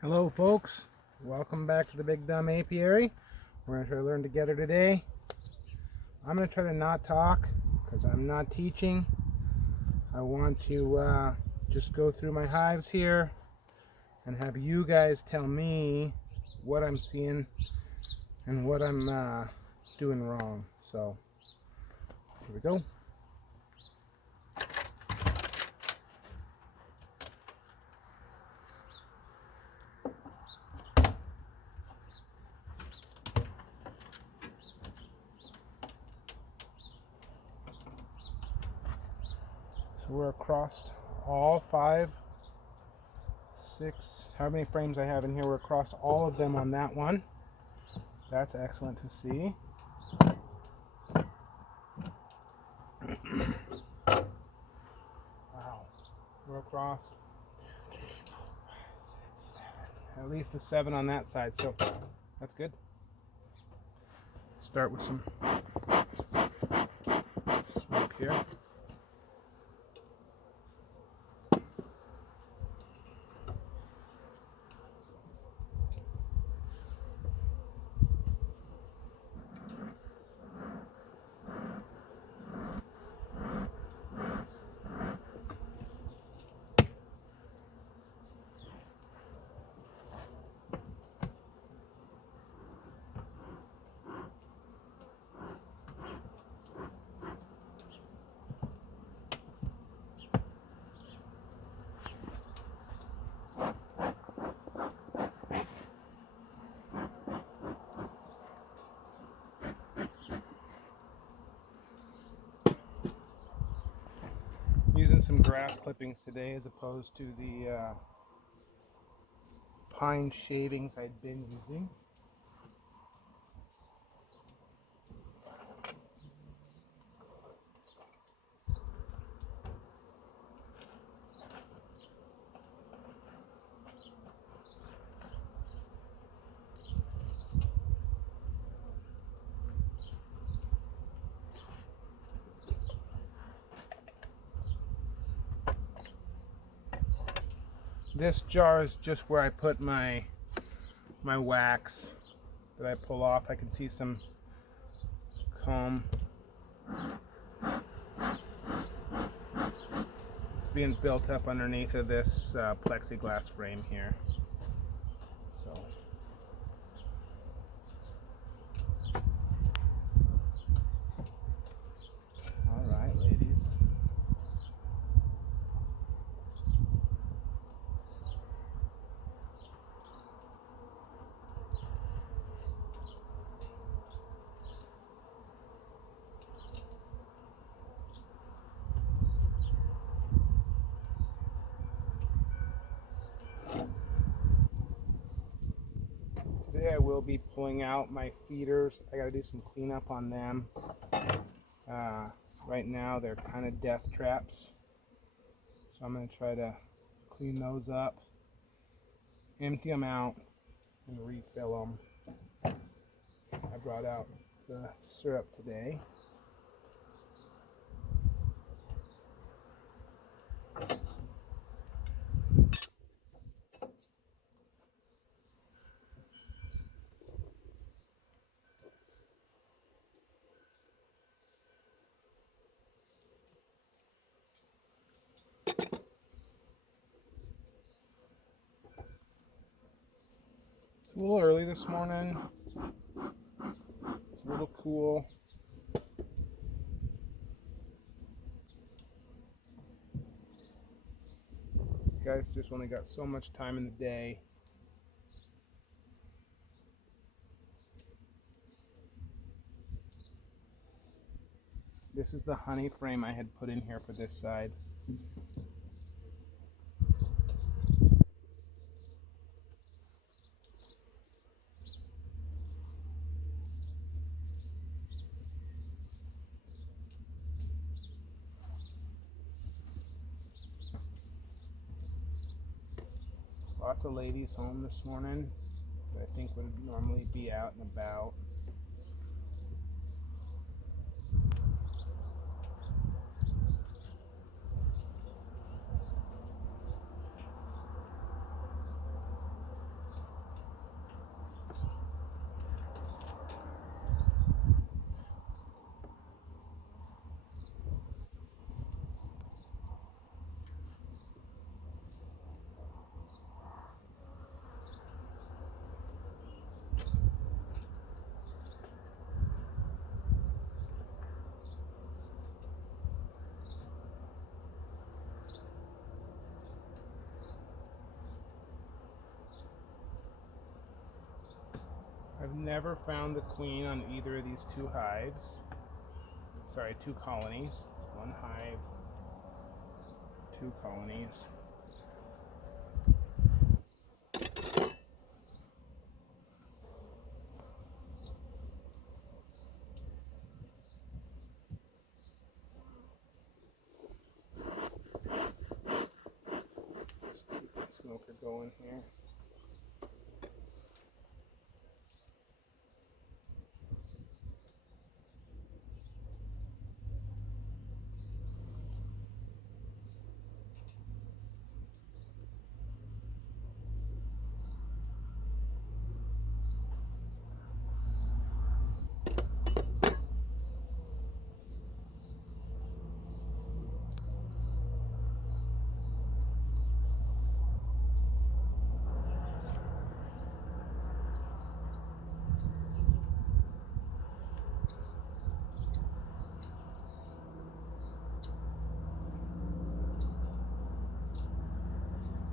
Hello folks, welcome back to the Big Dumb Apiary. We're going to try to learn together today. I'm going to try to not talk because I'm not teaching. I want to just go through my hives here and have you guys tell me what I'm seeing and what I'm doing wrong. So here we go. So we're across all 5, 6, how many frames I have in here. We're across all of them on that one. That's excellent to see. Wow, we're across 2, 3, 4, 5, 6, 7. At least the 7 on that side, so that's good. Start with some smoke here. Using some grass clippings today as opposed to the pine shavings I'd been using. This jar is just where I put my wax that I pull off. I can see some comb. It's being built up underneath of this plexiglass frame here. So all right, ladies. Today I will be pulling out my feeders. I gotta do some cleanup on them. Right now they're kind of death traps. So I'm gonna try to clean those up, empty them out, and refill them. I brought out the syrup today. It's a little early this morning. It's a little cool. You guys just only got so much time in the day. This is the honey frame I had put in here for this side. Lots of ladies home this morning that I think would normally be out and about. I've never found the queen on either of these two hives. Sorry, two colonies. One hive, two colonies. Just keep the smoker going here.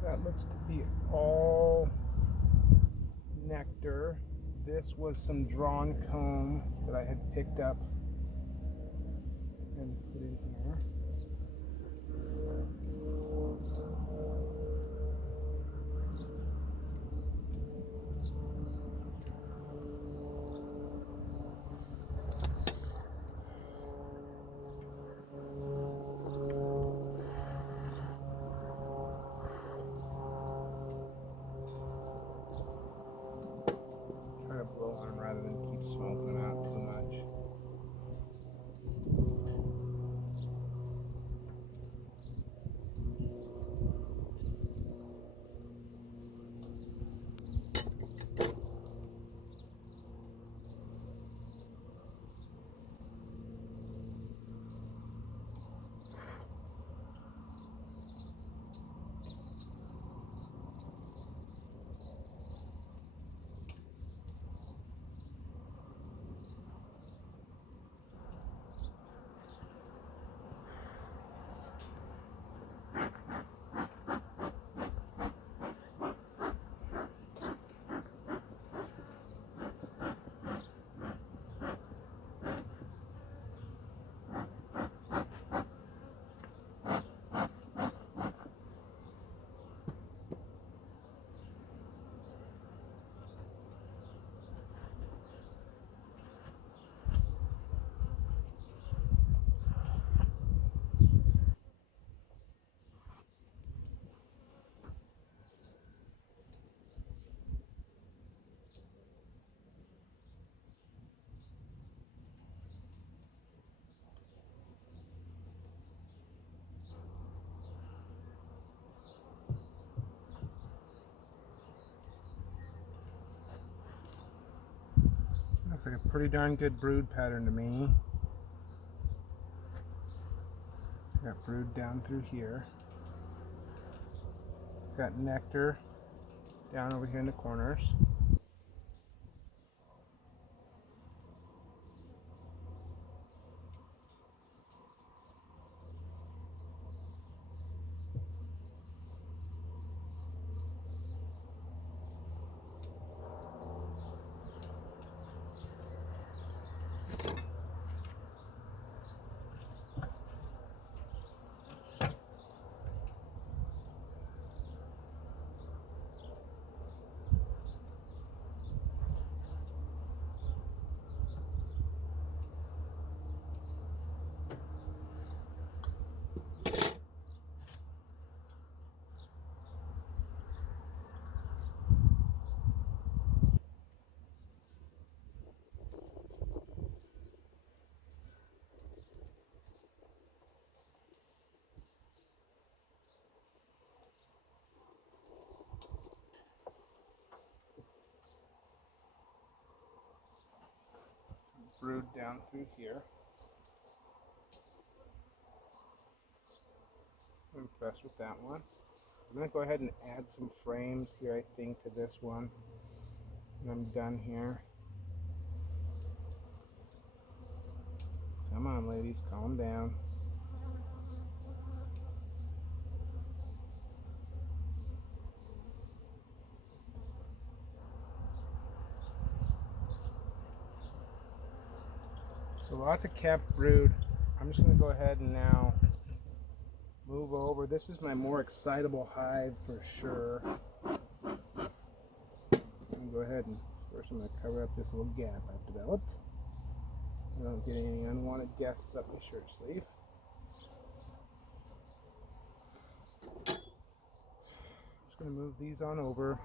That looks to be all nectar. This was some drawn comb that I had picked up and put in here. Try to blow on them rather than keep smoking them out too much. Looks like a pretty darn good brood pattern to me. Got brood down through here. Got nectar down over here in the corners. Brood down through here. I'm impressed with that one. I'm going to go ahead and add some frames here, I think, to this one. And I'm done here. Come on, ladies, calm down. So lots of kept brood. I'm just going to go ahead and now move over. This is my more excitable hive for sure. I'm going to go ahead and first I'm going to cover up this little gap I've developed. I don't get any unwanted guests up my shirt sleeve. I'm just going to move these on over.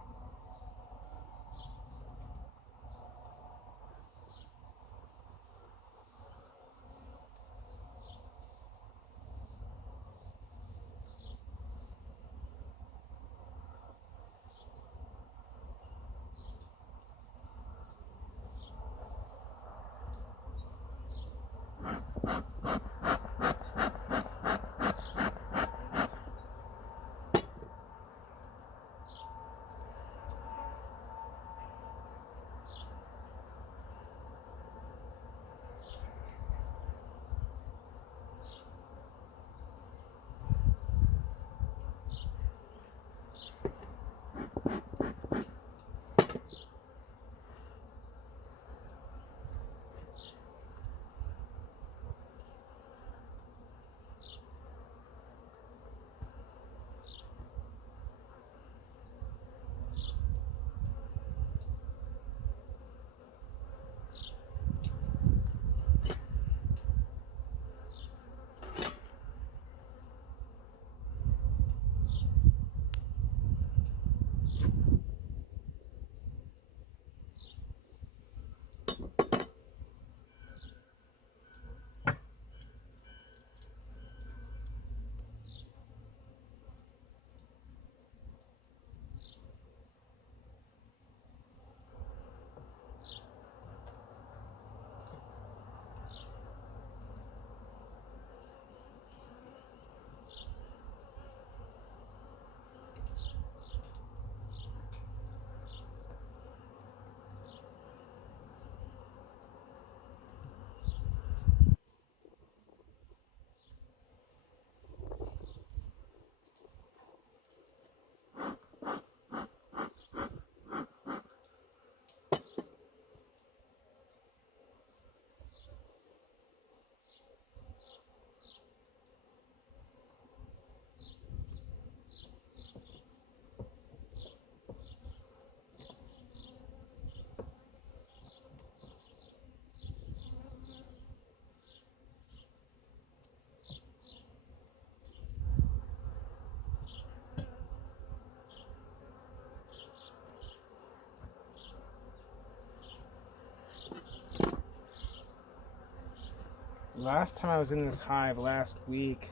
Last time I was in this hive last week,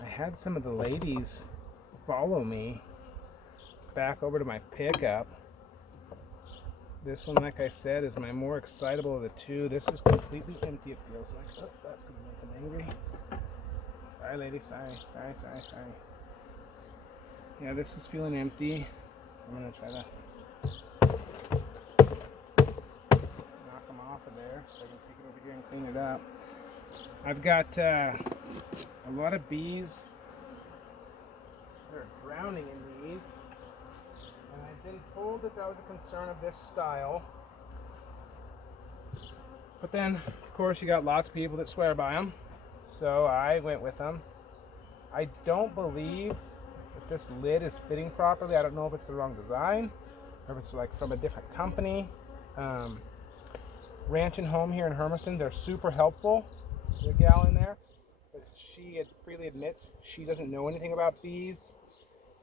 I had some of the ladies follow me back over to my pickup. This one, like I said, is my more excitable of the two. This is completely empty, it feels like. Oh, that's going to make them angry. Sorry, lady. Sorry. Yeah, this is feeling empty. So I'm going to try to knock them off of there so I can take it over here and clean it up. I've got a lot of bees that are drowning in these. And I've been told that was a concern of this style. But then, of course, you got lots of people that swear by them. So I went with them. I don't believe that this lid is fitting properly. I don't know if it's the wrong design or if it's like from a different company. Ranch and Home here in Hermiston, they're super helpful. The gal in there, but she freely admits she doesn't know anything about bees.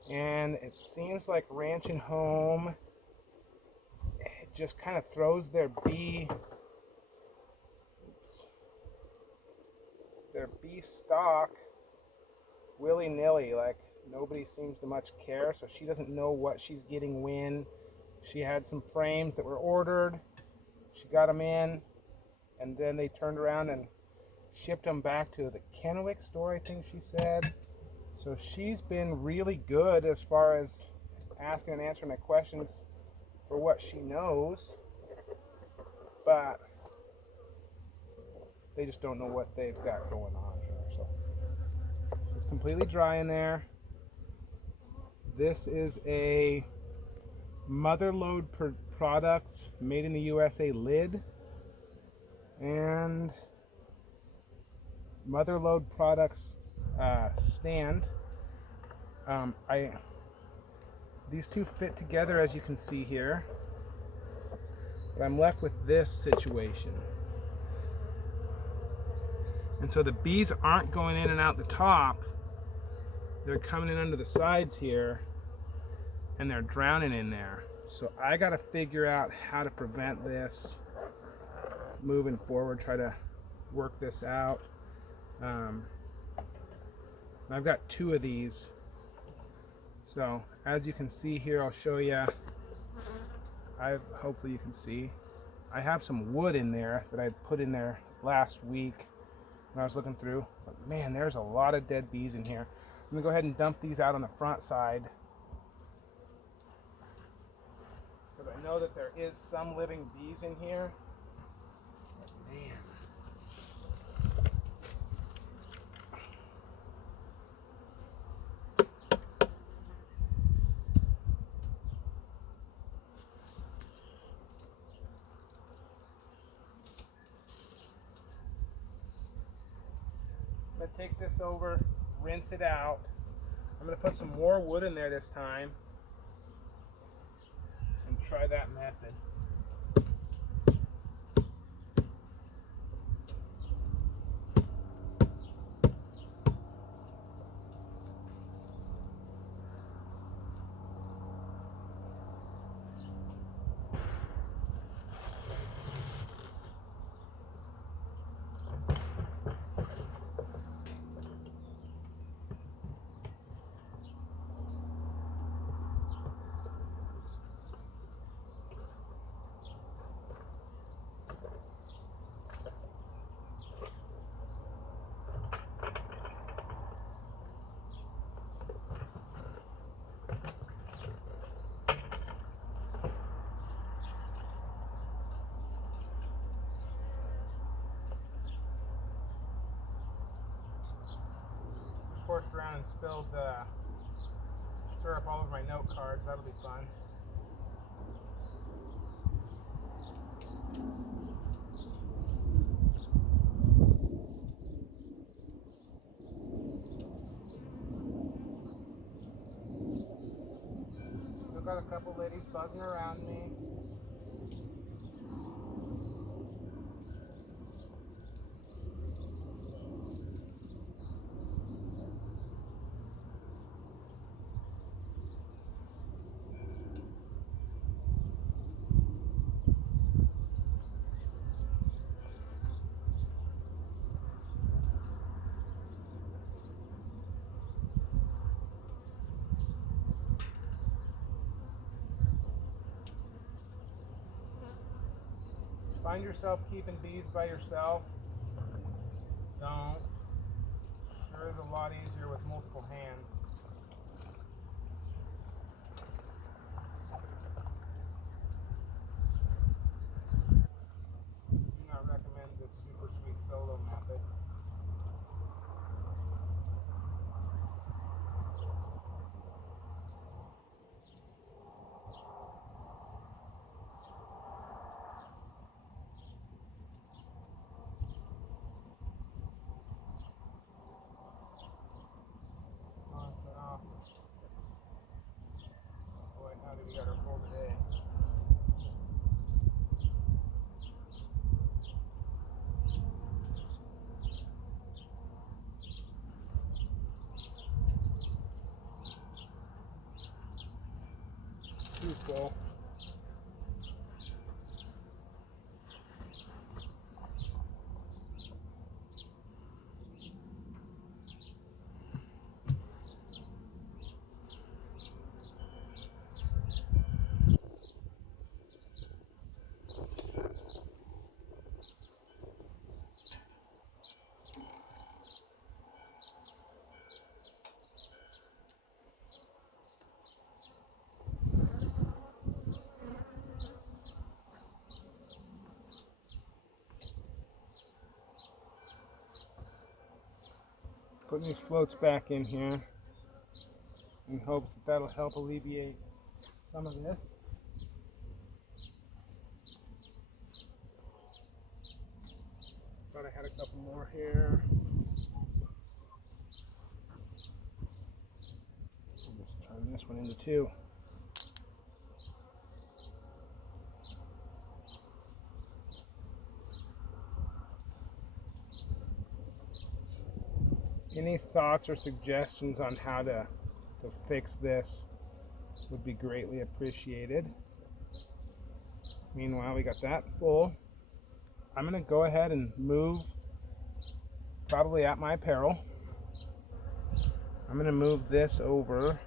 And it seems like Ranch and Home just kind of throws their bee stock willy-nilly, like nobody seems to much care, so she doesn't know what she's getting when. She had some frames that were ordered, she got them in, and then they turned around and shipped them back to the Kennewick store, I think she said. So she's been really good as far as asking and answering my questions for what she knows, but they just don't know what they've got going on here. So it's completely dry in there. This is a Motherlode Products Made in the USA lid. and Motherlode Products stand. These two fit together, as you can see here, but I'm left with this situation. And so the bees aren't going in and out the top, they're coming in under the sides here, and they're drowning in there. So I gotta figure out how to prevent this moving forward, try to work this out. I've got two of these. So as you can see here, I'll show you, hopefully you can see, I have some wood in there that I put in there last week when I was looking through. But man, there's a lot of dead bees in here. I'm gonna go ahead and dump these out on the front side, because I know that there is some living bees in here. But man. I'm going to take this over, rinse it out. I'm going to put some more wood in there this time and try that method. Forced around and spilled syrup all over my note cards. That'll be fun. Still got a couple ladies buzzing around me. Find yourself keeping bees by yourself. Don't. Sure is a lot easier with multiple hands. Do not recommend this super sweet solo method. We got her full today. Too full. Putting these floats back in here in hopes that that'll help alleviate some of this. thought I had a couple more here. I'll just turn this one into two. Any thoughts or suggestions on how to fix this would be greatly appreciated. Meanwhile, we got that full. I'm going to go ahead and move, probably at my peril. I'm going to move this over.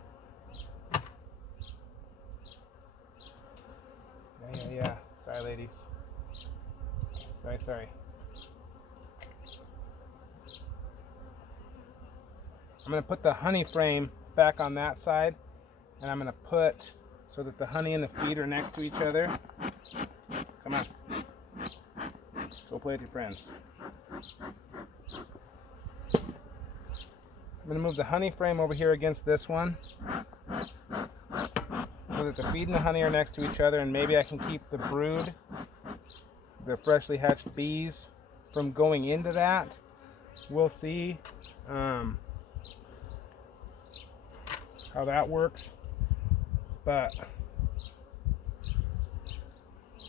Yeah. Sorry, ladies. Sorry. I'm going to put the honey frame back on that side, and I'm going to put so that the honey and the feed are next to each other. Come on. Go play with your friends. I'm going to move the honey frame over here against this one so that the feed and the honey are next to each other, and maybe I can keep the brood, the freshly hatched bees, from going into that. We'll see how that works. But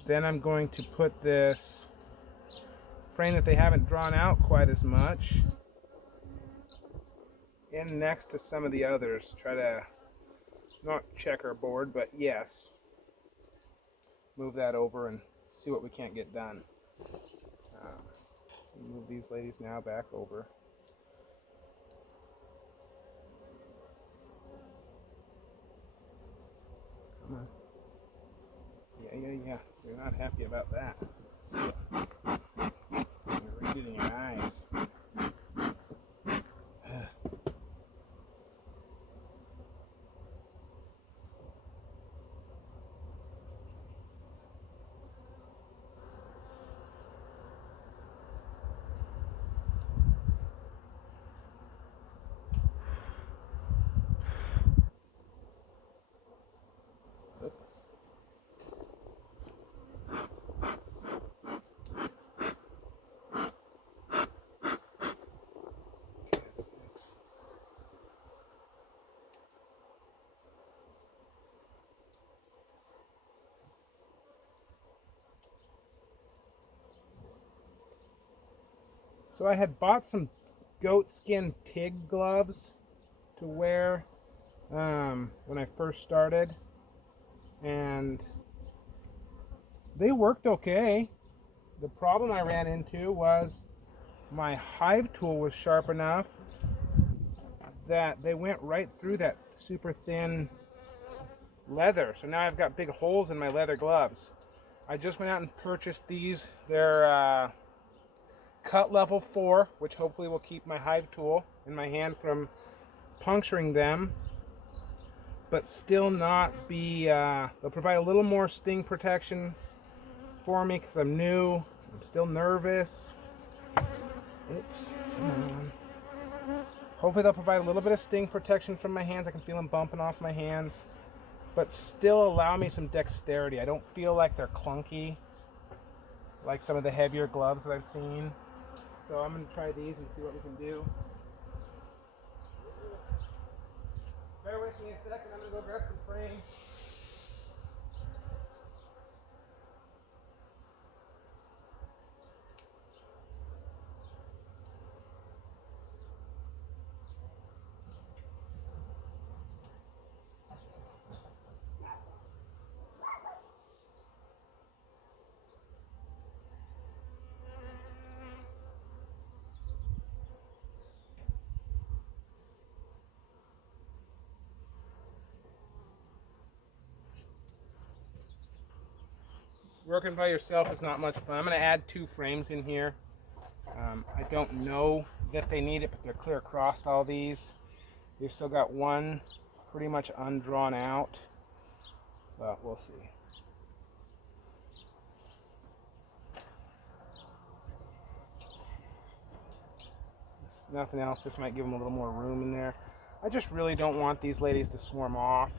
then I'm going to put this frame that they haven't drawn out quite as much in next to some of the others. Try to not checkerboard, but yes, move that over and see what we can't get done. Move these ladies now back over. Come on. Yeah. You're not happy about that. You're read it in your eyes. So I had bought some goat skin TIG gloves to wear when I first started, and they worked okay. The problem I ran into was my hive tool was sharp enough that they went right through that super thin leather. So now I've got big holes in my leather gloves. I just went out and purchased these. They're cut level 4, which hopefully will keep my hive tool in my hand from puncturing them, but still not be, they'll provide a little more sting protection for me because I'm new, I'm still nervous. Oops, come on. Hopefully they'll provide a little bit of sting protection from my hands. I can feel them bumping off my hands, but still allow me some dexterity. I don't feel like they're clunky like some of the heavier gloves that I've seen. So I'm going to try these and see what we can do. Bear with me a second, I'm going to go grab some frame. Working by yourself is not much fun. I'm going to add 2 frames in here. I don't know that they need it, but they're clear across all these. We've still got one pretty much undrawn out, but we'll see. If nothing else, this might give them a little more room in there. I just really don't want these ladies to swarm off.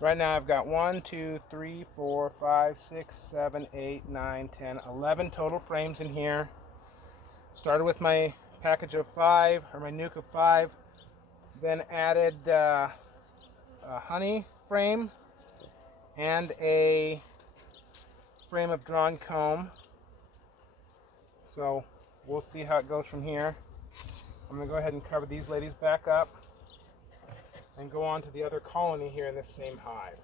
Right now I've got 1, 2, 3, 4, 5, 6, 7, 8, 9, 10, 11 total frames in here. Started with my package of 5, or my nuke of 5, then added a honey frame and a frame of drawn comb. So we'll see how it goes from here. I'm going to go ahead and cover these ladies back up and go on to the other colony here in this same hive.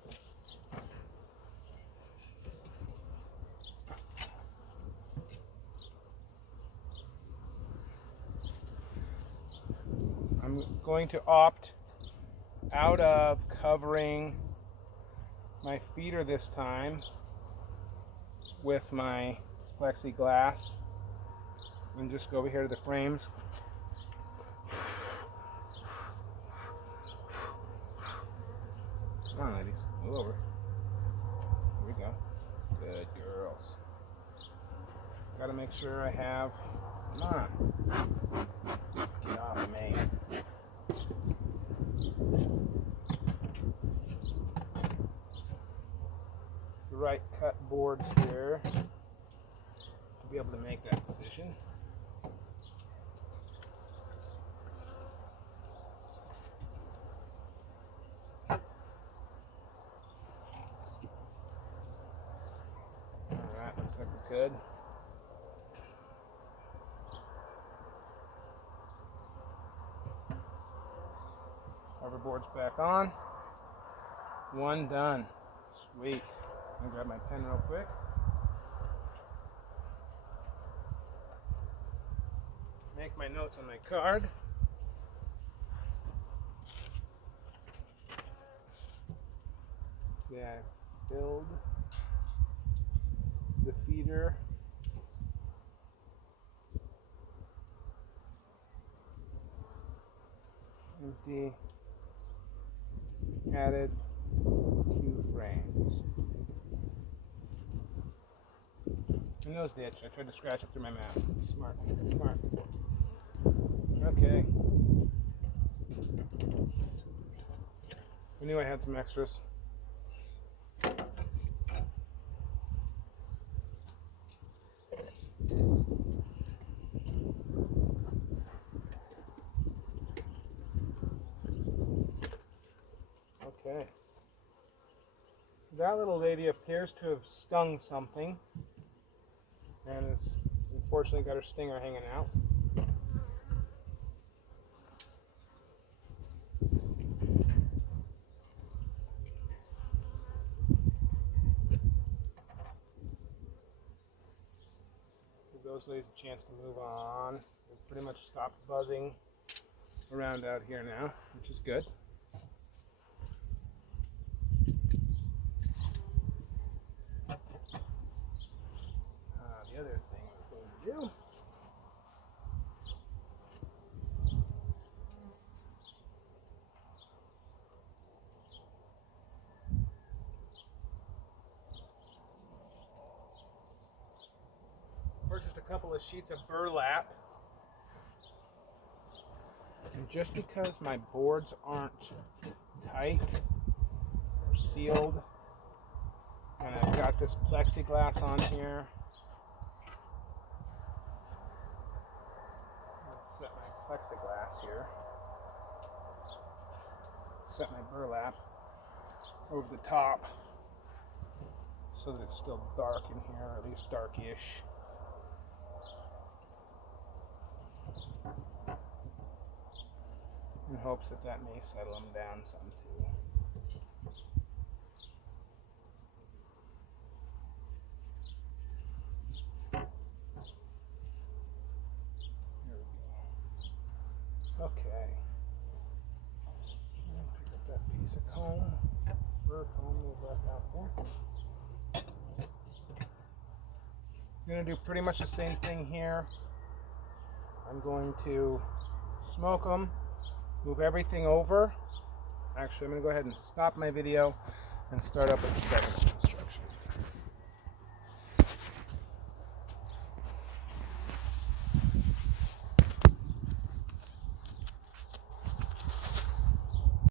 I'm going to opt out of covering my feeder this time with my plexiglass and just go over here to the frames. Come on, ladies, move over. Here we go. Good girls. Gotta make sure I have. Come on. Get off of me. The right cut boards here to be able to make that decision. Alright, looks like we're good. Hoverboard's back on. One done. Sweet. I'm gonna grab my pen real quick. Make my notes on my card. See, I build the feeder. Empty. Added 2 frames. My nose ditch. I tried to scratch it through my mouth. Smart. Smart. Okay. I knew I had some extras. Okay. That little lady appears to have stung something and has unfortunately got her stinger hanging out. Give those ladies a chance to move on. They've pretty much stopped buzzing around out here now, which is good. The other thing I was going to do purchased a couple of sheets of burlap, and just because my boards aren't tight or sealed and I've got this plexiglass on here, set my plexiglass here, set my burlap over the top so that it's still dark in here, or at least darkish. In hopes that that may settle them down some too. Okay. Pick up that piece of comb. Fur comb we left out there. I'm going to do pretty much the same thing here. I'm going to smoke them, move everything over. Actually, I'm going to go ahead and stop my video and start up with the second instruction.